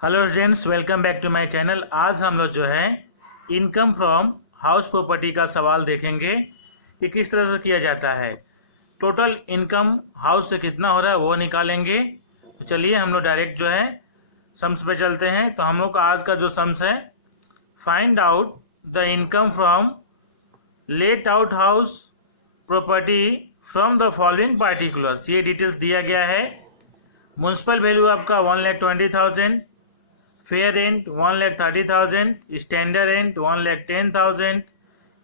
Hello friends, welcome back to my channel. आज हम लोग जो है इनकम फ्रॉम हाउस प्रॉपर्टी का सवाल देखेंगे कि किस तरह से किया जाता है। टोटल इनकम हाउस से कितना हो रहा है वो निकालेंगे। तो चलिए हम लोग डायरेक्ट जो है सम्स पे चलते हैं। तो हम लोग का आज का जो सम्स है, find out the income from let out house property from the following particulars. ये डिटेल्स दिया गया है। म्युनिसिपल वैल्यू आपका 1,20,000, fair rent 1,30,000, standard rent 1,10,000,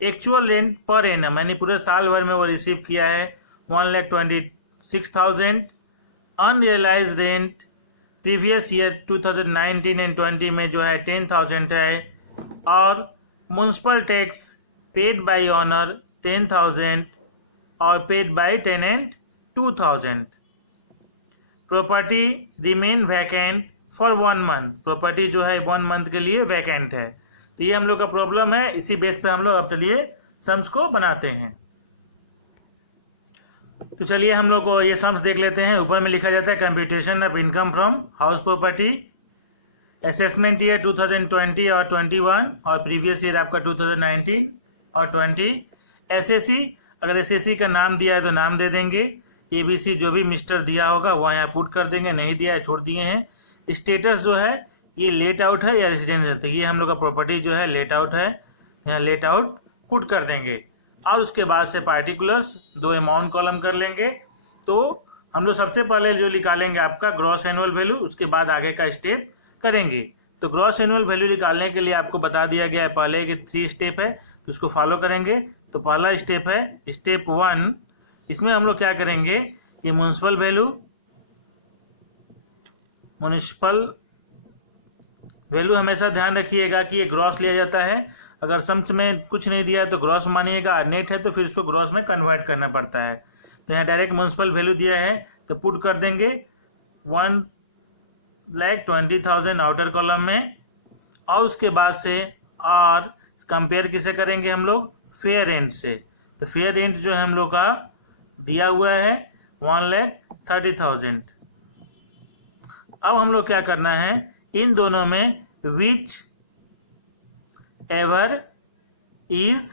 actual rent per annum यानी पूरे साल भर में वो रिसीव किया है 1,26,000, unrealised rent previous year 2019 and 20 में जो है 10,000 है, और municipal tax paid by owner 10,000 और paid by tenant 2,000। Property remain vacant for 1 month. Property जो है 1 मंथ के लिए वैकेंट है। तो ये हम लोग का प्रॉब्लम है। इसी बेस पे हम लोग अब चलिए सम्स को बनाते हैं। तो चलिए हम लोग को ये सम्स देख लेते हैं। ऊपर में लिखा जाता है computation of income from house property, assessment year 2020 और 21 और प्रीवियस ईयर आपका 2019 और 20। एसएससी, अगर एसएससी का नाम दिया है तो नाम दे देंगे। एबीसी जो भी मिस्टर दिया होगा वह यहाँ पुट कर देंगे, नहीं दिया है छोड़ दिए हैं। स्टेटस जो है ये लेट आउट है या रेजिडेंस है, तो ये हम लोग का प्रॉपर्टी जो है लेट आउट है, यहाँ लेट आउट पुट कर देंगे। और उसके बाद से पार्टिकुलर्स 2 अमाउंट कॉलम कर लेंगे। तो हम लोग सबसे पहले जो निकालेंगे आपका ग्रॉस एनुअल वैल्यू, उसके बाद आगे का स्टेप करेंगे। तो ग्रॉस एनुअल वैल्यू निकालने के लिए आपको बता दिया गया है पहले कि 3 स्टेप है, तो उसको फॉलो करेंगे। तो पहला स्टेप है स्टेप 1। इसमें हम लोग क्या करेंगे कि म्युनिसिपल वैल्यू हमेशा ध्यान रखिएगा कि ये ग्रॉस लिया जाता है। अगर सम्स में कुछ नहीं दिया है तो ग्रॉस मानिएगा, नेट है तो फिर उसको ग्रॉस में कन्वर्ट करना पड़ता है। तो यहाँ डायरेक्ट म्युनिसिपल वैल्यू दिया है तो पुट कर देंगे 1,20,000 आउटर कॉलम में। और उसके बाद से और कंपेयर किसे करेंगे हम लोग, फेयर रेंट से। तो फेयर रेंट जो है हम लोग का दिया हुआ है 1,30,000। अब हम लोग क्या करना है, इन दोनों में विच एवर इज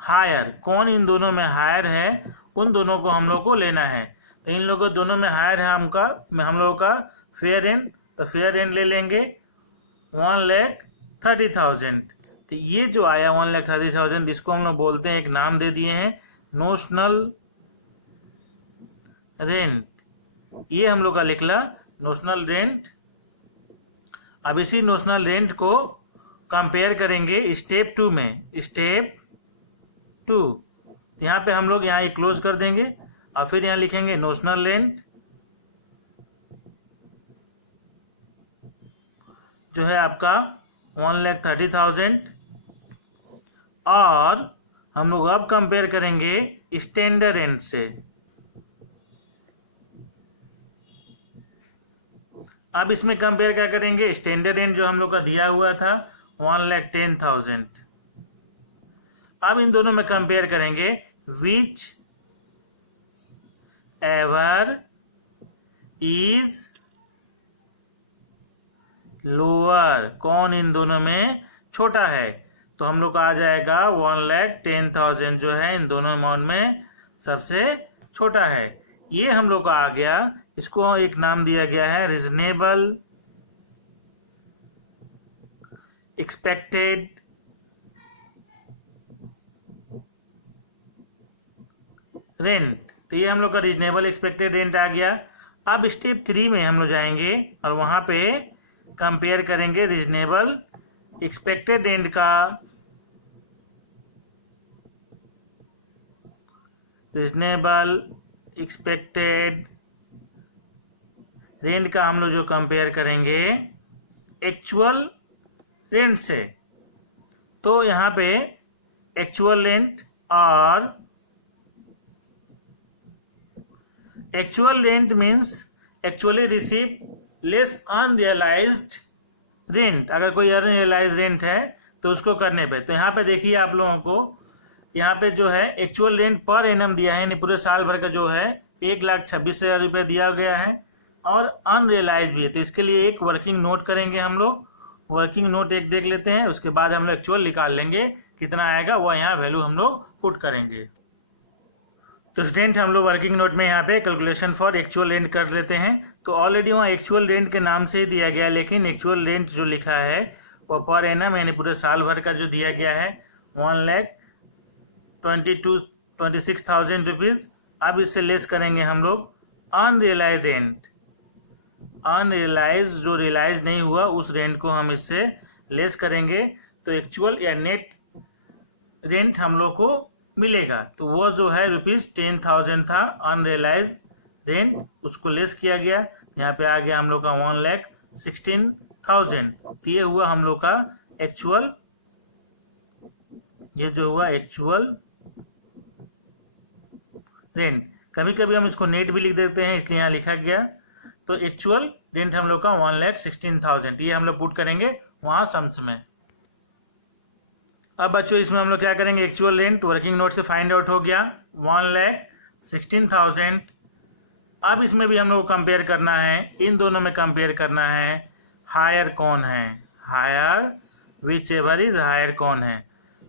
हायर, कौन इन दोनों में हायर है, उन दोनों को हम लोग को लेना है। तो इन लोगों दोनों में हायर है हम लोग का फेयर रेंट, तो फेयर रेंट ले लेंगे 1,30,000। तो ये जो आया 1,30,000, इसको हम लोग बोलते हैं, एक नाम दे दिए हैं नोशनल रेंट। ये हम लोग का निकला नोशनल रेंट। अब इसी नोशनल रेंट को कंपेयर करेंगे स्टेप 2 में। स्टेप 2 यहाँ पे हम लोग यहाँ क्लोज कर देंगे और फिर यहाँ लिखेंगे नोशनल रेंट जो है आपका 1,30,000। और हम लोग अब कंपेयर करेंगे स्टैंडर्ड रेंट से। अब इसमें कंपेयर क्या करेंगे, स्टैंडर्ड रेंट जो हम लोग का दिया हुआ था 1,10,000। अब इन दोनों में कंपेयर करेंगे विच एवर इज लोअर, कौन इन दोनों में छोटा है। तो हम लोग का आ जाएगा 1,10,000 जो है इन दोनों अमाउंट में सबसे छोटा है। ये हम लोग का आ गया। इसको एक नाम दिया गया है रीजनेबल एक्सपेक्टेड रेंट। तो ये हम लोग का रीजनेबल एक्सपेक्टेड रेंट आ गया। अब स्टेप 3 में हम लोग जाएंगे और वहां पे कंपेयर करेंगे रीजनेबल एक्सपेक्टेड रेंट का हम लोग जो कंपेयर करेंगे एक्चुअल रेंट से। तो यहाँ पे एक्चुअल रेंट और actual rent means actually receive less unrealised rent. अगर कोई अनरियलाइज रेंट है तो उसको करने पे, तो यहाँ पे देखिए आप लोगों को यहाँ पे जो है एक्चुअल रेंट पर एनम दिया है, यानी पूरे साल भर का जो है 1,26,000 रुपये दिया गया है। और अनरियलाइज भी है। तो इसके लिए एक वर्किंग नोट करेंगे हम लोग। वर्किंग नोट एक देख लेते हैं, उसके बाद हम लोग एक्चुअल निकाल लेंगे कितना आएगा, वह यहाँ वैल्यू हम लोग पुट करेंगे। तो स्टूडेंट हम लोग वर्किंग नोट में यहाँ पे कैलकुलेशन फॉर एक्चुअल रेंट कर लेते हैं। तो ऑलरेडी वहाँ एक्चुअल रेंट के नाम से ही दिया गया है, लेकिन एक्चुअल रेंट जो लिखा है वो पर एनम यानी पूरे साल भर का जो दिया गया है 1,26,000 रुपीज़। अब इससे लेस करेंगे हम लोग अनरियलाइज रेंट। अनरियलाइज जो रियलाइज नहीं हुआ उस रेंट को हम इससे लेस करेंगे, तो एक्चुअल या नेट रेंट हम लोग को मिलेगा। तो वो जो है ₹10,000 था अनरियलाइज रेंट, उसको लेस किया गया। यहाँ पे आ गया हम लोग का 1,16,000। तो ये हुआ हम लोग का एक्चुअल, ये जो हुआ एक्चुअल रेंट। कभी कभी हम इसको नेट भी लिख देते हैं, इसलिए यहाँ लिखा गया। तो एक्चुअल रेंट हम लोग का 1,16,000, ये हम लोग पुट करेंगे वहाँ सम्स में। अब बच्चों इसमें हम लोग क्या करेंगे, एक्चुअल रेंट वर्किंग नोट से फाइंड आउट हो गया 1,16,000। अब इसमें भी हम लोग को कंपेयर करना है, इन दोनों में कंपेयर करना है हायर कौन है, higher whichever is higher कौन है।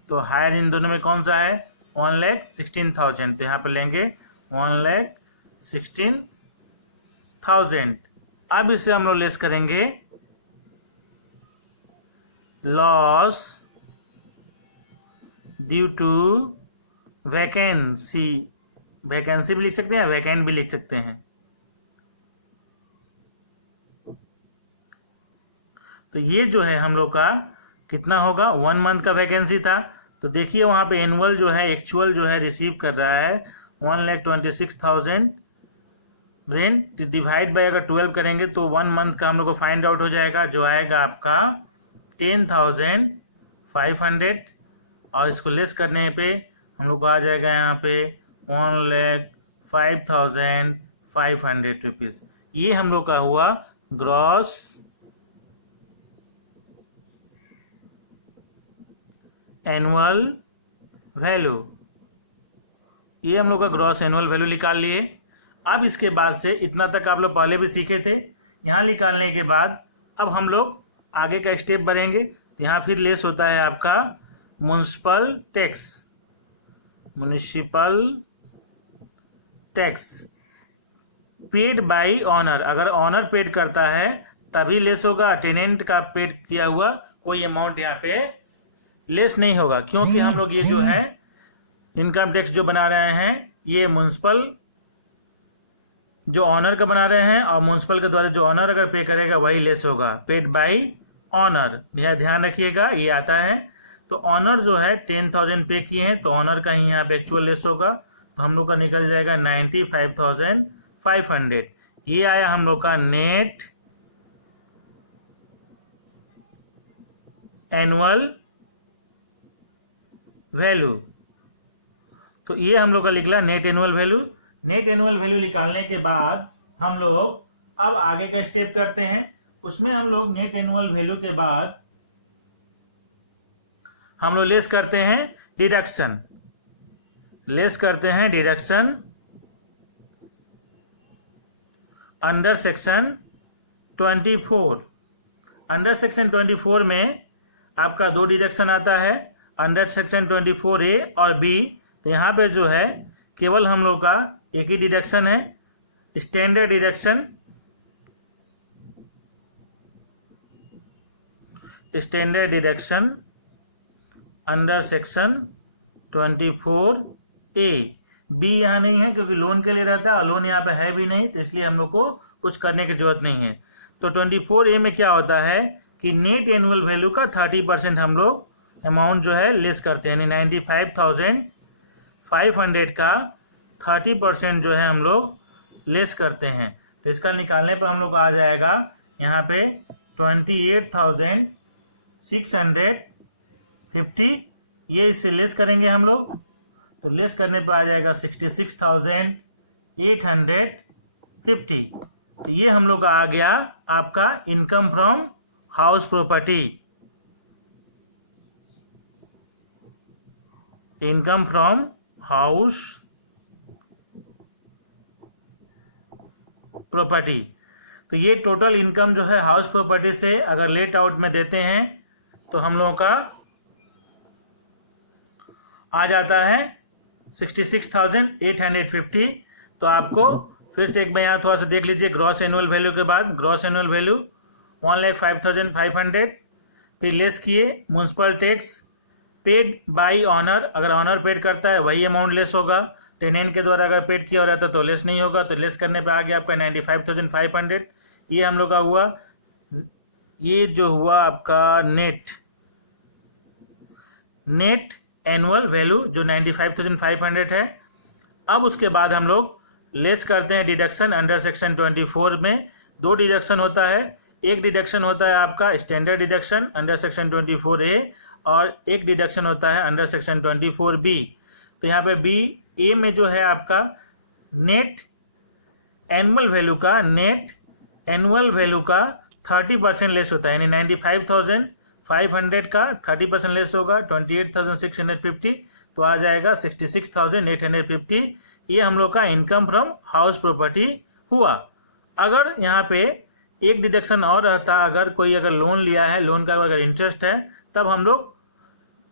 तो हायर इन दोनों में कौन सा है, 1,16,000। तो यहाँ पर लेंगे 1,16,000। अब इसे हम लोग लेस करेंगे loss due to vacancy. Vacancy भी लिख सकते हैं, वैकेंट भी लिख सकते हैं। तो ये जो है हम लोग का कितना होगा, 1 मंथ का वैकेंसी था। तो देखिए वहां पे एनुअल जो है, एक्चुअल जो है रिसीव कर रहा है 1,26,000 रेंट, डिवाइड बाय अगर 12 करेंगे तो 1 मंथ का हम लोग को फाइंड आउट हो जाएगा, जो आएगा आपका 10,500। और इसको लेस करने पे हम लोग को आ जाएगा यहाँ पे 1,05,500 रुपीज। ये हम लोग का हुआ ग्रॉस एनुअल वैल्यू। ये हम लोग का ग्रॉस एनुअल वैल्यू निकाल लिए। अब इसके बाद से इतना तक आप लोग पहले भी सीखे थे। यहाँ निकालने के बाद अब हम लोग आगे का स्टेप बढ़ेंगे। तो यहाँ फिर लेस होता है आपका municipal tax. Municipal tax paid by honour, अगर ऑनर पेड करता है तभी लेस होगा। टेनेंट का पेड किया हुआ कोई अमाउंट यहाँ पे लेस नहीं होगा, क्योंकि हम लोग ये जो है इनकम टैक्स जो बना रहे हैं ये म्युनिसिपल जो ऑनर का बना रहे हैं, और म्युनिसिपल के द्वारा जो ऑनर अगर पे करेगा वही लेस होगा, पेड बाय ऑनर। ध्यान रखिएगा ये आता है। तो ऑनर जो है 10,000 पे किए हैं, तो ऑनर का ही यहाँ पे एक्चुअल लेस होगा। तो हम लोग का निकल जाएगा 95,500। ये आया हम लोग का नेट एनुअल वैल्यू। तो ये हम लोग का निकला net annual value. Net annual value निकालने के बाद हम लोग अब आगे का स्टेप करते हैं। उसमें हम लोग नेट एनुअल वैल्यू के बाद हम लोग लेस करते हैं डिडक्शन। लेस करते हैं deduction under section 24। Under section 24 में आपका 2 डिडक्शन आता है, अंडर सेक्शन 24A और B। तो यहाँ पे जो है केवल हम लोग का एक ही डिडक्शन है, standard deduction. Standard deduction under section 24A। B यहाँ नहीं है क्योंकि लोन के लिए रहता है, और लोन यहाँ पे है भी नहीं, तो इसलिए हम लोग को कुछ करने की जरूरत नहीं है। तो 24A में क्या होता है कि नेट एनुअल वैल्यू का 30% हम लोग अमाउंट जो है लेस करते हैं, यानी 95,500 का 30% जो है हम लोग लेस करते हैं। तो इसका निकालने पर हम लोग आ जाएगा यहाँ पे 28,650। ये इससे लेस करेंगे हम लोग, तो लेस करने पर आ जाएगा 66,850। तो ये हम लोग का आ गया आपका income from house property. Income from house property. तो ये टोटल इनकम जो है हाउस प्रॉपर्टी से अगर लेट आउट में देते हैं तो हम लोगों का आ जाता है 66,850। तो आपको फिर से एक बार यहाँ थोड़ा सा देख लीजिए, ग्रॉस एनुअल वैल्यू के बाद ग्रॉस एनुअल वैल्यू 1,05,500, फिर लेस किए municipal tax paid by owner, अगर ऑनर पेड करता है वही अमाउंट लेस होगा, टेनेंट के द्वारा अगर पेड किया हो रहता तो लेस नहीं होगा, तो लेस करने पे आ गया आपका 95,500। ये हम लोग का हुआ, ये जो हुआ आपका नेट एनुअल वैल्यू जो 95,500 है। अब उसके बाद हम लोग लेस करते हैं डिडक्शन अंडर सेक्शन 24 में। दो डिडक्शन होता है, एक डिडक्शन होता है आपका standard deduction under section 24A और एक डिडक्शन होता है अंडर सेक्शन 24B। तो यहाँ पे ए में जो है आपका नेट एनुअल वैल्यू का 30% लेस होता है, यानी 95,500 का 30% लेस होगा 28,650, तो आ जाएगा 66,850। ये हम लोग का इनकम फ्रॉम हाउस प्रॉपर्टी हुआ। अगर यहाँ पे एक डिडक्शन और रहता, अगर कोई अगर लोन लिया है, लोन का अगर इंटरेस्ट है, तब हम लोग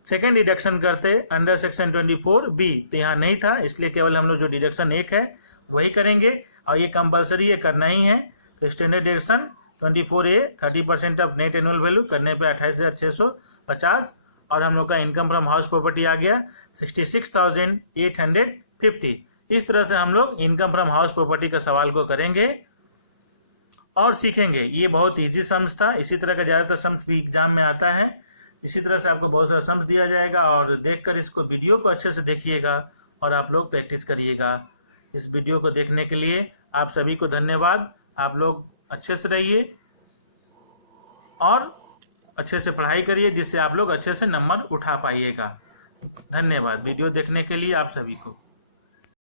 सेकेंड डिडक्शन करते अंडर सेक्शन 24B। तो यहाँ नहीं था, इसलिए केवल हम लोग जो डिडक्शन एक है वही करेंगे और ये कंपलसरी ये करना ही है। तो standard deduction 24A 30% of net annual value करने पे 28,650 और हम लोग का इनकम फ्रॉम हाउस प्रॉपर्टी आ गया 66,850। इस तरह से हम लोग इनकम फ्रॉम हाउस प्रॉपर्टी का सवाल को करेंगे और सीखेंगे। ये बहुत इजी सम्स था, इसी तरह का ज़्यादातर सम्स भी एग्जाम में आता है। इसी तरह से आपको बहुत सारा सम्स दिया जाएगा और देखकर इसको वीडियो को अच्छे से देखिएगा और आप लोग प्रैक्टिस करिएगा। इस वीडियो को देखने के लिए आप सभी को धन्यवाद। आप लोग अच्छे से रहिए और अच्छे से पढ़ाई करिए, जिससे आप लोग अच्छे से नंबर उठा पाइएगा। धन्यवाद वीडियो देखने के लिए आप सभी को।